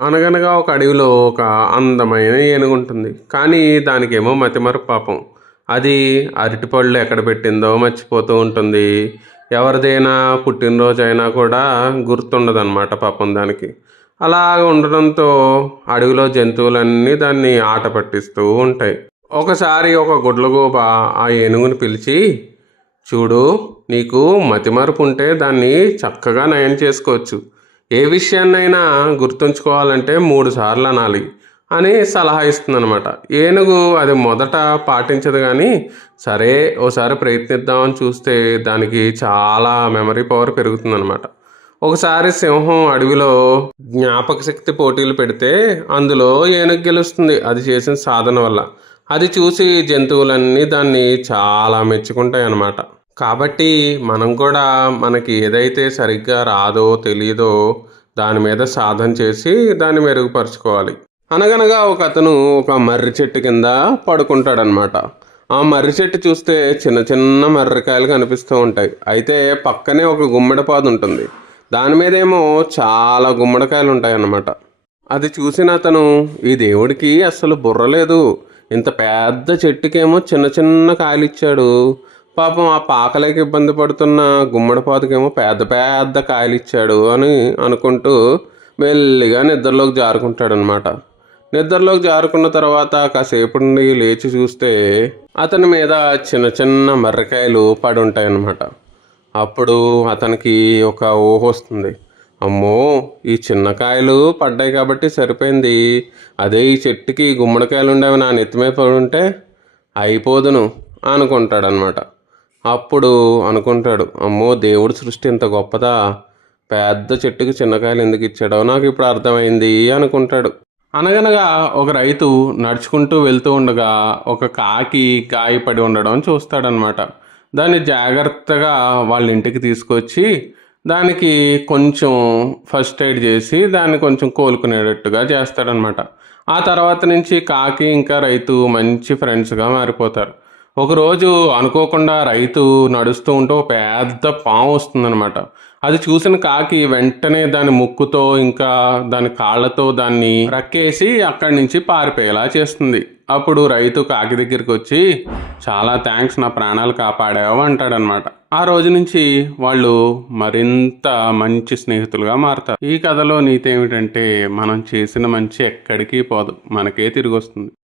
అనగనగా ఒక అడవిలో ఒక అందమైన ఏనుగుంటుంది. కానీ దానికేమో మతిమరుపు పాపం. అది అరటిపళ్ళు ఎక్కడ పెట్టిందో మర్చిపోతూ ఉంటుంది. ఎవరిదైనా పుట్టినరోజైనా కూడా గుర్తుండదనమాట పాపం దానికి. అలాగ ఉండడంతో అడవిలో జంతువులన్నీ దాన్ని ఆట పట్టిస్తూ ఉంటాయి. ఒకసారి ఒక గుడ్లగూబ ఆ ఏనుగుని పిలిచి, చూడు, నీకు మతిమరుపు ఉంటే దాన్ని చక్కగా నయం చేసుకోవచ్చు. ఏ విషయాన్నైనా గుర్తుంచుకోవాలంటే 3 సార్లు అనాలి అని సలహా ఇస్తుందన్నమాట. ఏనుగు అది మొదట పాటించదు కానీ, సరే ఓసారి ప్రయత్నిద్దామని చూస్తే దానికి చాలా మెమరీ పవర్ పెరుగుతుందన్నమాట. ఒకసారి సింహం అడవిలో జ్ఞాపక శక్తి పోటీలు పెడితే అందులో ఏనుగు గెలుస్తుంది అది చేసిన సాధన వల్ల. అది చూసి జంతువులన్నీ దాన్ని చాలా మెచ్చుకుంటాయి అన్నమాట. కాబట్టి మనం కూడా మనకి ఏదైతే సరిగ్గా రాదో తెలియదో దాని మీద సాధన చేసి దాన్ని మెరుగుపరుచుకోవాలి. అనగనగా ఒక అతను ఒక మర్రి చెట్టు కింద పడుకుంటాడనమాట. ఆ మర్రి చెట్టు చూస్తే చిన్న చిన్న మర్రికాయలు కనిపిస్తూ ఉంటాయి. అయితే పక్కనే ఒక గుమ్మడి పాదు ఉంటుంది. దాని మీదేమో చాలా గుమ్మడికాయలు ఉంటాయి అన్నమాట. అది చూసిన అతను, ఈ దేవుడికి అస్సలు బుర్ర లేదు, ఇంత పెద్ద చెట్టుకేమో చిన్న చిన్న కాయలు ఇచ్చాడు, పాపం ఆ పాకలేకి ఇబ్బంది పడుతున్న గుమ్మడి పాదుకేమో పెద్ద పెద్ద కాయలు ఇచ్చాడు అని అనుకుంటూ మెల్లిగా నిద్రలోకి జారుకుంటాడనమాట. నిద్రలోకి జారుకున్న తర్వాత కాసేపు నుండి లేచి చూస్తే అతని మీద చిన్న చిన్న మర్రికాయలు పడి ఉంటాయన్నమాట. అప్పుడు అతనికి ఒక ఊహ వస్తుంది. అమ్మో, ఈ చిన్న కాయలు పడ్డాయి కాబట్టి సరిపోయింది, అదే ఈ చెట్టుకి గుమ్మడికాయలు ఉండేవి నా నెత్తిమే పడి ఉంటే అయిపోదును అనుకుంటాడనమాట. అప్పుడు అనుకుంటాడు, అమ్మో, దేవుడి సృష్టి ఇంత గొప్పదా, పెద్ద చెట్టుకి చిన్నకాయలు ఎందుకు ఇచ్చాడో నాకు ఇప్పుడు అర్థమైంది అనుకుంటాడు. అనగనగా ఒక రైతు నడుచుకుంటూ వెళ్తూ ఉండగా ఒక కాకి గాయపడి ఉండడం చూస్తాడనమాట. దాన్ని జాగ్రత్తగా వాళ్ళ ఇంటికి తీసుకొచ్చి దానికి కొంచెం ఫస్ట్ ఎయిడ్ చేసి దాన్ని కొంచెం కోలుకునేటట్టుగా చేస్తాడనమాట. ఆ తర్వాత నుంచి కాకి ఇంకా రైతు మంచి ఫ్రెండ్స్గా మారిపోతారు. ఒకరోజు అనుకోకుండా రైతు నడుస్తూ ఉంటే ఒక పెద్ద పాము వస్తుందనమాట. అది చూసిన కాకి వెంటనే దాని ముక్కుతో ఇంకా దాని కాళ్ళతో దాన్ని రక్కేసి అక్కడి నుంచి పారిపోయేలా చేస్తుంది. అప్పుడు రైతు కాకి దగ్గరికి వచ్చి, చాలా థ్యాంక్స్, నా ప్రాణాలు కాపాడావు అంటాడనమాట. ఆ రోజు నుంచి వాళ్ళు మరింత మంచి స్నేహితులుగా మారతారు. ఈ కథలో నీతి ఏమిటంటే, మనం చేసిన మంచి ఎక్కడికి పోదు, మనకే తిరిగి వస్తుంది.